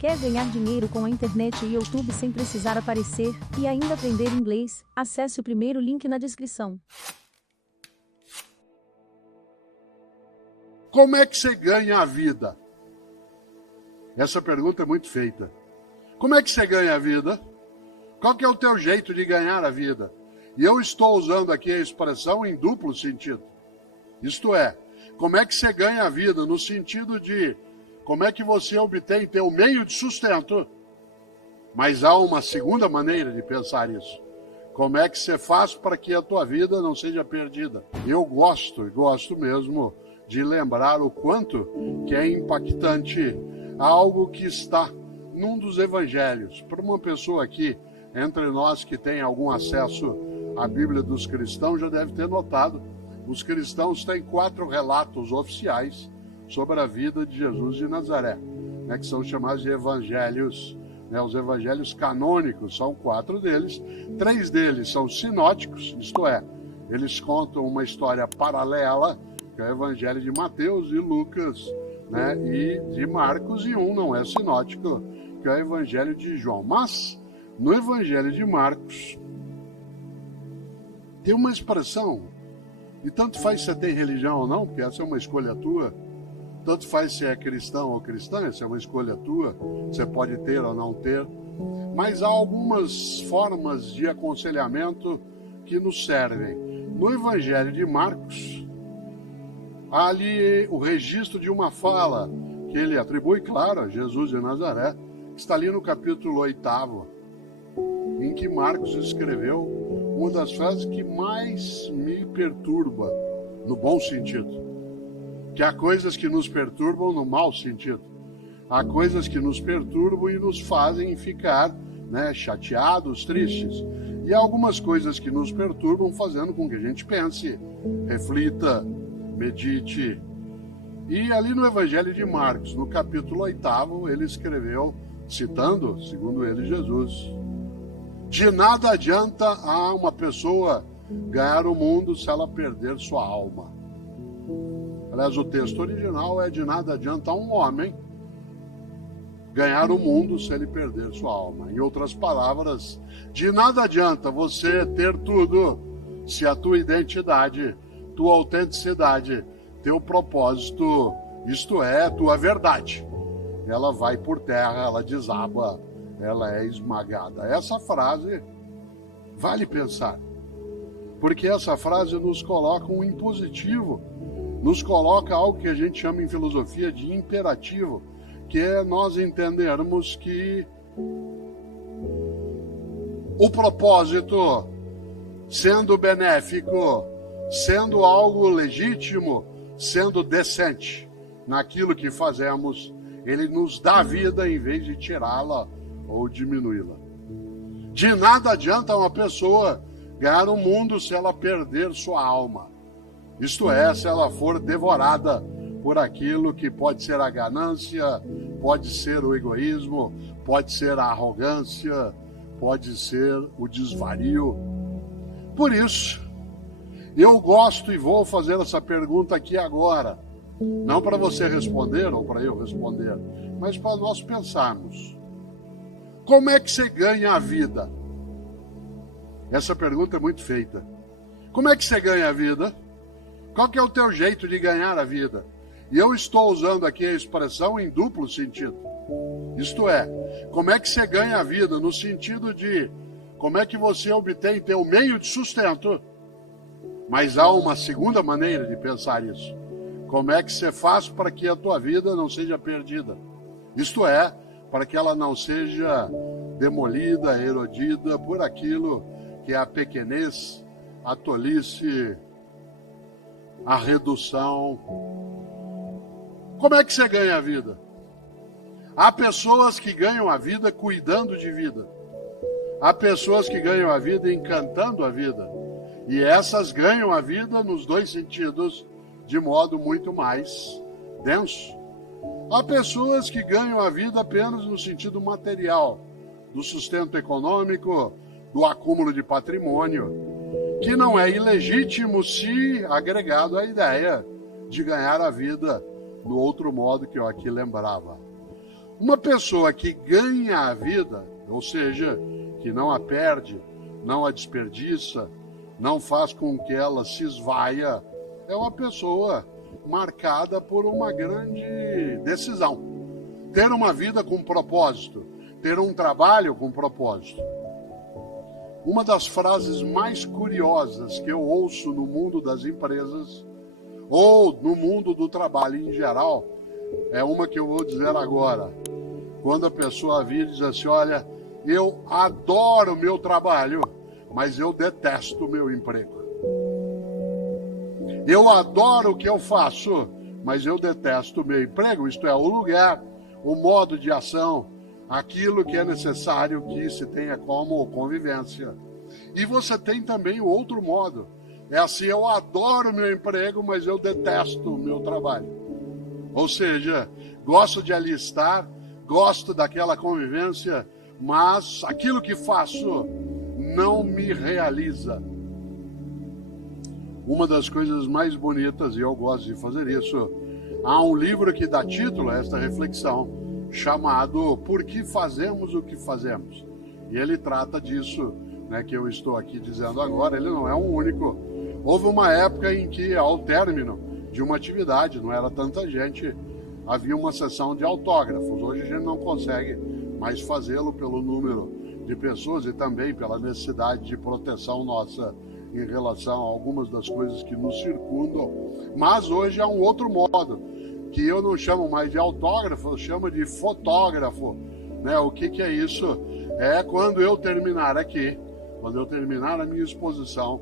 Quer ganhar dinheiro com a internet e YouTube sem precisar aparecer e ainda aprender inglês? Acesse o primeiro link na descrição. Como é que você ganha a vida? Essa pergunta é muito feita. Como é que você ganha a vida? Qual que é o teu jeito de ganhar a vida? E eu estou usando aqui a expressão em duplo sentido. Isto é, como é que você ganha a vida no sentido de como é que você obtém teu meio de sustento. Mas há uma segunda maneira de pensar isso. Como é que você faz para que a tua vida não seja perdida? Eu gosto mesmo de lembrar o quanto que é impactante algo que está num dos evangelhos. Para uma pessoa aqui, entre nós que tem algum acesso à Bíblia dos cristãos, já deve ter notado, os cristãos têm 4 relatos oficiais sobre a vida de Jesus de Nazaré, que são chamados de evangelhos, os evangelhos canônicos, são 4 deles, 3 deles são sinóticos, isto é, eles contam uma história paralela, que é o evangelho de Mateus e Lucas, e de Marcos, e um não é sinótico, que é o evangelho de João. Mas, no evangelho de Marcos, tem uma expressão, e tanto faz se você tem religião ou não, porque essa é uma escolha tua, tanto faz se é cristão ou cristã, essa é uma escolha tua, você pode ter ou não ter, mas há algumas formas de aconselhamento que nos servem. No evangelho de Marcos, há ali o registro de uma fala que ele atribui, claro, a Jesus de Nazaré, que está ali no capítulo 8º, em que Marcos escreveu uma das frases que mais me perturba, no bom sentido. Que há coisas que nos perturbam no mau sentido. Há coisas que nos perturbam e nos fazem ficar chateados, tristes. E há algumas coisas que nos perturbam fazendo com que a gente pense, reflita, medite. E ali no Evangelho de Marcos, no capítulo 8º, ele escreveu, citando, segundo ele, Jesus: de nada adianta a uma pessoa ganhar o mundo se ela perder sua alma. Aliás, o texto original é: de nada adianta a um homem ganhar o mundo se ele perder sua alma. Em outras palavras, de nada adianta você ter tudo se a tua identidade, tua autenticidade, teu propósito, isto é, tua verdade, ela vai por terra, ela desaba, ela é esmagada. Essa frase vale pensar, porque essa frase nos coloca um impositivo, nos coloca algo que a gente chama em filosofia de imperativo, que é nós entendermos que o propósito, sendo benéfico, sendo algo legítimo, sendo decente naquilo que fazemos, ele nos dá vida em vez de tirá-la ou diminuí-la. De nada adianta uma pessoa ganhar o mundo se ela perder sua alma. Isto é, se ela for devorada por aquilo que pode ser a ganância, pode ser o egoísmo, pode ser a arrogância, pode ser o desvario. Por isso, eu gosto e vou fazer essa pergunta aqui agora, não para você responder ou para eu responder, mas para nós pensarmos. Como é que você ganha a vida? Essa pergunta é muito feita. Como é que você ganha a vida? Qual que é o teu jeito de ganhar a vida? E eu estou usando aqui a expressão em duplo sentido. Isto é, como é que você ganha a vida no sentido de como é que você obtém teu meio de sustento. Mas há uma segunda maneira de pensar isso. Como é que você faz para que a tua vida não seja perdida? Isto é, para que ela não seja demolida, erodida por aquilo que é a pequenez, a tolice, a redução. Como é que você ganha a vida? Há pessoas que ganham a vida cuidando de vida. Há pessoas que ganham a vida encantando a vida. E essas ganham a vida nos dois sentidos, de modo muito mais denso. Há pessoas que ganham a vida apenas no sentido material, do sustento econômico, do acúmulo de patrimônio, que não é ilegítimo se agregado à ideia de ganhar a vida no outro modo que eu aqui lembrava. Uma pessoa que ganha a vida, ou seja, que não a perde, não a desperdiça, não faz com que ela se esvaia, é uma pessoa marcada por uma grande decisão. Ter uma vida com propósito, ter um trabalho com propósito. Uma das frases mais curiosas que eu ouço no mundo das empresas, ou no mundo do trabalho em geral, é uma que eu vou dizer agora. Quando a pessoa vira e diz assim, olha, eu adoro o meu trabalho, mas eu detesto o meu emprego. Eu adoro o que eu faço, mas eu detesto o meu emprego, isto é, o lugar, o modo de ação, aquilo que é necessário que se tenha como convivência. E você tem também o outro modo. É assim, eu adoro o meu emprego, mas eu detesto o meu trabalho. Ou seja, gosto de ali estar, gosto daquela convivência, mas aquilo que faço não me realiza. Uma das coisas mais bonitas, e eu gosto de fazer isso, há um livro que dá título a esta reflexão, chamado Por que Fazemos o que Fazemos? E ele trata disso, né, que eu estou aqui dizendo agora, ele não é um único. Houve uma época em que, ao término de uma atividade, não era tanta gente, havia uma sessão de autógrafos. Hoje a gente não consegue mais fazê-lo pelo número de pessoas e também pela necessidade de proteção nossa em relação a algumas das coisas que nos circundam. Mas hoje há um outro modo, que eu não chamo mais de autógrafo, eu chamo de fotógrafo. Né? O que é isso? É quando eu terminar aqui, quando eu terminar a minha exposição,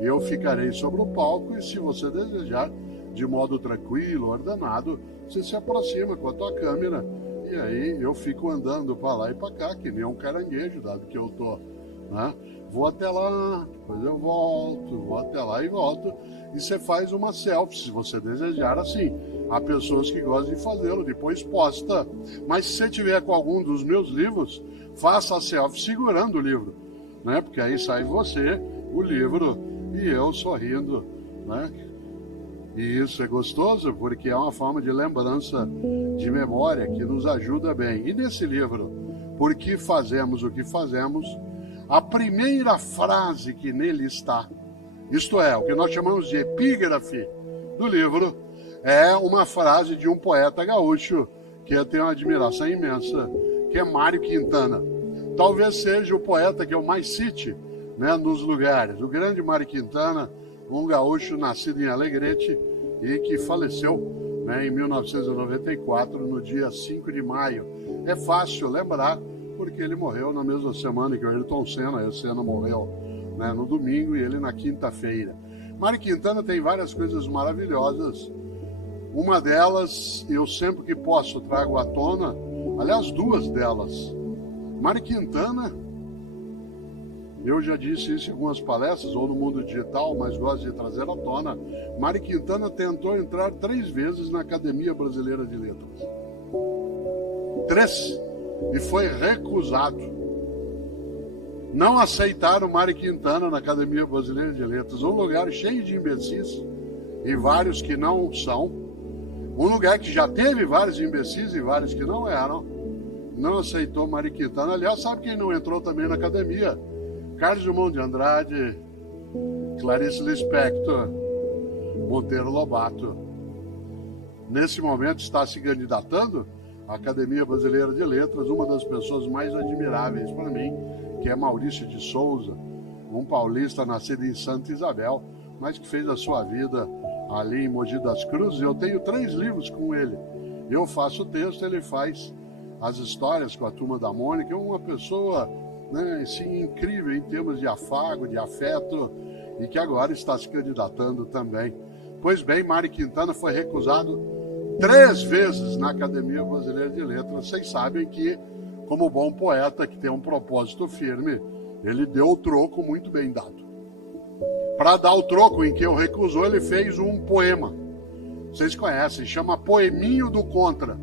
eu ficarei sobre o palco e, se você desejar, de modo tranquilo, ordenado, você se aproxima com a tua câmera e aí eu fico andando para lá e para cá, que nem um caranguejo, dado que eu tô, né? Vou até lá, depois eu volto, vou até lá e volto. E você faz uma selfie, se você desejar, assim. Há pessoas que gostam de fazê-lo, depois posta. Mas se você tiver com algum dos meus livros, faça a selfie segurando o livro, né? Porque aí sai você, o livro, e eu sorrindo, né? E isso é gostoso, porque é uma forma de lembrança, de memória, que nos ajuda bem. E nesse livro, Por que Fazemos o que Fazemos, a primeira frase que nele está, isto é, o que nós chamamos de epígrafe do livro, é uma frase de um poeta gaúcho que eu tenho uma admiração imensa, que é Mário Quintana. Talvez seja o poeta que eu mais cite, né, nos lugares. O grande Mário Quintana, um gaúcho nascido em Alegrete e que faleceu, né, em 1994, no dia 5 de maio. É fácil lembrar, porque ele morreu na mesma semana que o Ayrton Senna. O Senna morreu, né, no domingo e ele na quinta-feira. Mário Quintana tem várias coisas maravilhosas. Uma delas, eu sempre que posso trago à tona, aliás, duas delas. Mário Quintana, eu já disse isso em algumas palestras, ou no mundo digital, mas gosto de trazer à tona. Mário Quintana tentou entrar 3 vezes na Academia Brasileira de Letras. 3. E foi recusado. Não aceitaram Mário Quintana na Academia Brasileira de Letras. Um lugar cheio de imbecis e vários que não são. Um lugar que já teve vários imbecis e vários que não eram. Não aceitou Mário Quintana. Aliás, sabe quem não entrou também na academia? Carlos Drummond de Andrade, Clarice Lispector, Monteiro Lobato. Nesse momento está se candidatando à Academia Brasileira de Letras uma das pessoas mais admiráveis para mim, que é Maurício de Souza, um paulista nascido em Santa Isabel, mas que fez a sua vida ali em Mogi das Cruzes. Eu tenho 3 livros com ele. Eu faço o texto, ele faz as histórias com a Turma da Mônica. É uma pessoa, né, assim, incrível em termos de afago, de afeto, e que agora está se candidatando também. Pois bem, Mário Quintana foi recusado 3 vezes na Academia Brasileira de Letras. Vocês sabem que, como bom poeta que tem um propósito firme, ele deu o troco muito bem dado. Para dar o troco em que eu recusou, ele fez um poema. Vocês conhecem, chama Poeminho do Contra.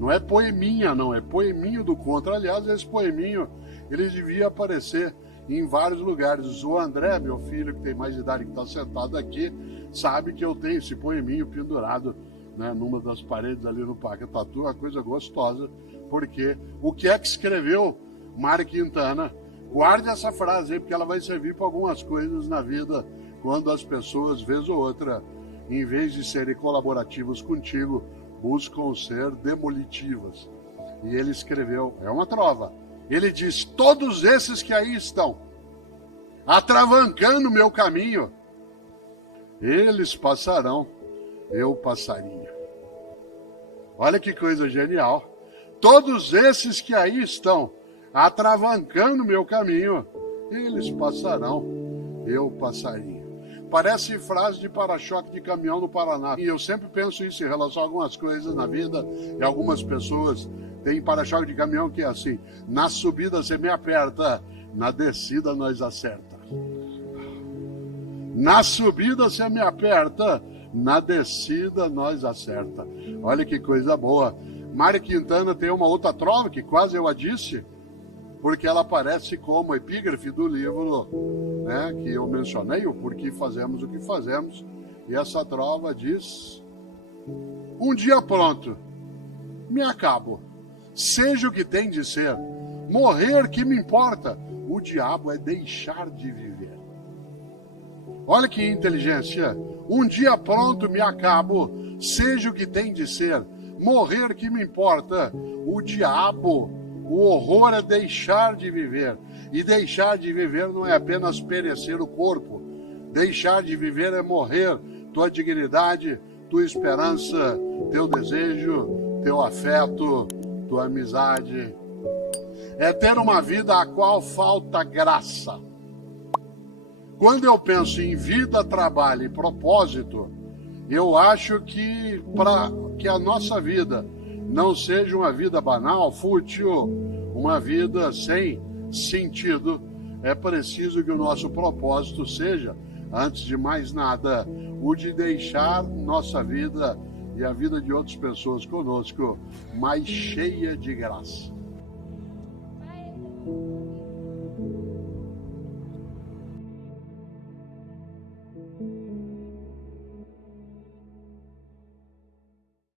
Não é poeminha, não, é Poeminho do Contra. Aliás, esse poeminho, ele devia aparecer em vários lugares. O André, meu filho, que tem mais idade, que está sentado aqui, sabe que eu tenho esse poeminho pendurado né, numa das paredes ali no Parque Tatu, uma coisa gostosa, porque o que é que escreveu Mário Quintana? Guarde essa frase aí, porque ela vai servir para algumas coisas na vida, quando as pessoas, vez ou outra, em vez de serem colaborativas contigo, buscam ser demolitivas. E ele escreveu, é uma trova, ele diz: todos esses que aí estão, atravancando o meu caminho, eles passarão, eu passaria. Olha que coisa genial. Todos esses que aí estão, atravancando o meu caminho, eles passarão, eu passaria. Parece frase de para-choque de caminhão no Paraná. E eu sempre penso isso em relação a algumas coisas na vida, e algumas pessoas têm para-choque de caminhão que é assim: na subida você me aperta, na descida nós acerta. Na subida você me aperta, na descida nós acerta. Olha que coisa boa. Mário Quintana tem uma outra trova que quase eu a disse, porque ela aparece como epígrafe do livro, né, que eu mencionei, o Porquê Fazemos o que Fazemos. E essa trova diz: um dia pronto, me acabo, seja o que tem de ser, morrer que me importa, o diabo é deixar de viver. Olha que inteligência. Um dia pronto me acabo, seja o que tem de ser, morrer que me importa, o diabo, o horror é deixar de viver. E deixar de viver não é apenas perecer o corpo. Deixar de viver é morrer tua dignidade, tua esperança, teu desejo, teu afeto, tua amizade. É ter uma vida a qual falta graça. Quando eu penso em vida, trabalho e propósito, eu acho que para que a nossa vida não seja uma vida banal, fútil, uma vida sem sentido, é preciso que o nosso propósito seja, antes de mais nada, o de deixar nossa vida e a vida de outras pessoas conosco mais cheia de graça.